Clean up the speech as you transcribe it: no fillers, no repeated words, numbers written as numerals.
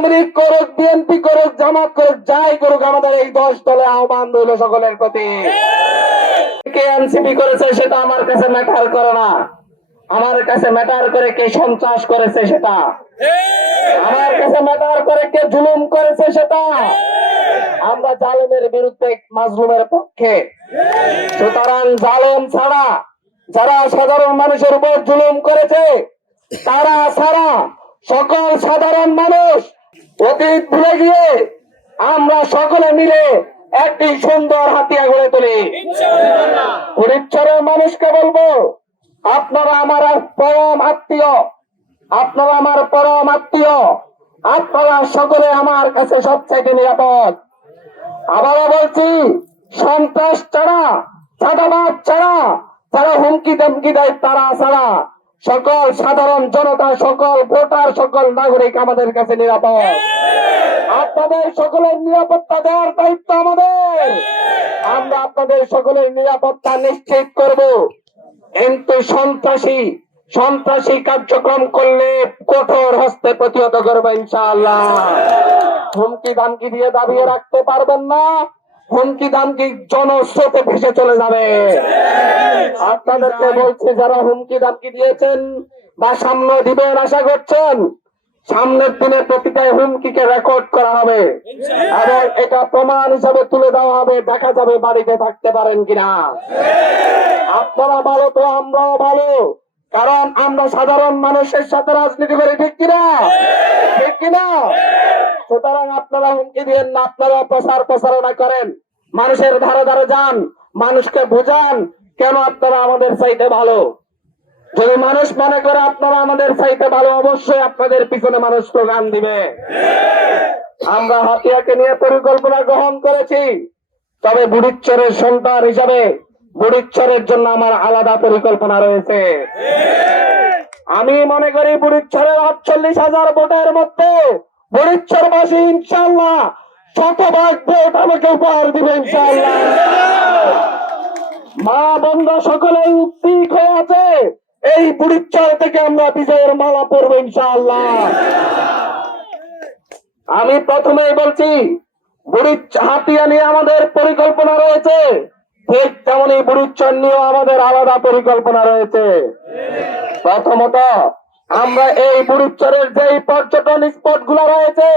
আওয়ামী লীগ করুক, বিএনপি করুক, জামাত করুক, যাই করুক, আমাদের এই 10 দলে আহ্বান রইল সকলের প্রতি। কে এনসিপি করেছে সেটা আমার কাছে ম্যাটার করে না, আমার কাছে ম্যাটার করে কে সন্ত্রাস করেছে সেটা, আমার কাছে ম্যাটার করে কে জুলুম করেছে সেটা। আমরা জালেমের বিরুদ্ধে, মাজলুমের পক্ষে। সুতরাং জালেম ছাড়া, যারা সাধারণ মানুষের উপর জুলুম করেছে তারা ছাড়া সকল সাধারণ মানুষ অতীত ভুলে গিয়ে আমরা সকলে মিলে একটি সুন্দর হাতিয়া গড়ে তুলি। ফরিদচরের মানুষকে বলবো, আপনারা আমার পরম আত্মীয়, আপনারা আমার পরম আত্মীয়, আপনারা সকলে আমার কাছে সবচাইতে নিরাপদ। আবারও বলছি, সন্ত্রাস ছাড়া, চাঁদাবাজ ছাড়া, যারা হুমকি ধমকি দেয় তারা ছাড়া সকল সাধারণ জনতা, সকল ভোটার, সকল নাগরিক আমাদের কাছে নিরাপদ। আপনাদের সকলের নিরাপত্তা দেওয়ার দায়িত্ব আমাদের। আমরা আপনাদের সকলের নিরাপত্তা নিশ্চিত করব, কিন্তু সন্ত্রাসী কার্যক্রম করলে কঠোর হস্তে প্রতিহত করবো ইনশাআল্লাহ। হুমকি দামকি দিয়ে দাবিয়ে রাখতে পারবেন না, হুমকি দামকি জনস্রোতে ভেসে চলে যাবে। আপনাদেরকে বলছি, যারা হুমকি দামকি দিয়েছেন বা সামনে দিবেন আশা করছেন, সামনের দিনে প্রতিটা হুমকিকে রেকর্ড করা হবে এবং এটা প্রমাণ হিসাবে তুলে দেওয়া হবে, দেখা যাবে বাড়িতে থাকতে পারেন কিনা। আপনারা ভালো তো আমরাও ভালো, কারণ আমরা সাধারণ মানুষের সাথে রাজনীতি করি, ঠিক কিনা? ঠিক কিনা? সুতরাং আপনারা হুমকি দিয়েন না, আপনারা প্রচারণা করেন, মানুষের ধারে ধারে যান, মানুষকে বুঝান কেন আপনারা আমাদের চাইতে ভালো। যদি মানুষ মনে করে আপনারা আমাদের চাইতে ভালো, অবশ্যই আপনাদের পিছনে মানুষ স্লোগান দিবে। আমরা হাতিয়াকে নিয়ে পরিকল্পনা গ্রহণ করেছি, তবে বুড়িচ্চরের সন্তান হিসাবে বুড়িচ্চরের জন্য আমার আলাদা পরিকল্পনা রয়েছে। আমি মনে করি বুড়িচ্চরের ৪৮,০০০ ভোটের মধ্যে বুড়িচ্চরবাসী ইনশাআল্লাহ শতভাগ ভোট আমাকে উপহার দিবে ইনশাআল্লাহ। মা বন্ধা সকলে উদ্দীক হয়ে আছে, এই বুড়িচ্চর থেকে আমরা বিজয়ের মালা পরবো ইনশাআল্লাহ। আমি প্রথমেই বলছি, হাতিয়া নিয়ে আমাদের পরিকল্পনা রয়েছে, ঠিক তেমনি বুড়িচ্চর নিয়েও আমাদের আলাদা পরিকল্পনা রয়েছে। প্রথমত, আমরা এই বুড়িচ্চরের যেই পর্যটন স্পট গুলো রয়েছে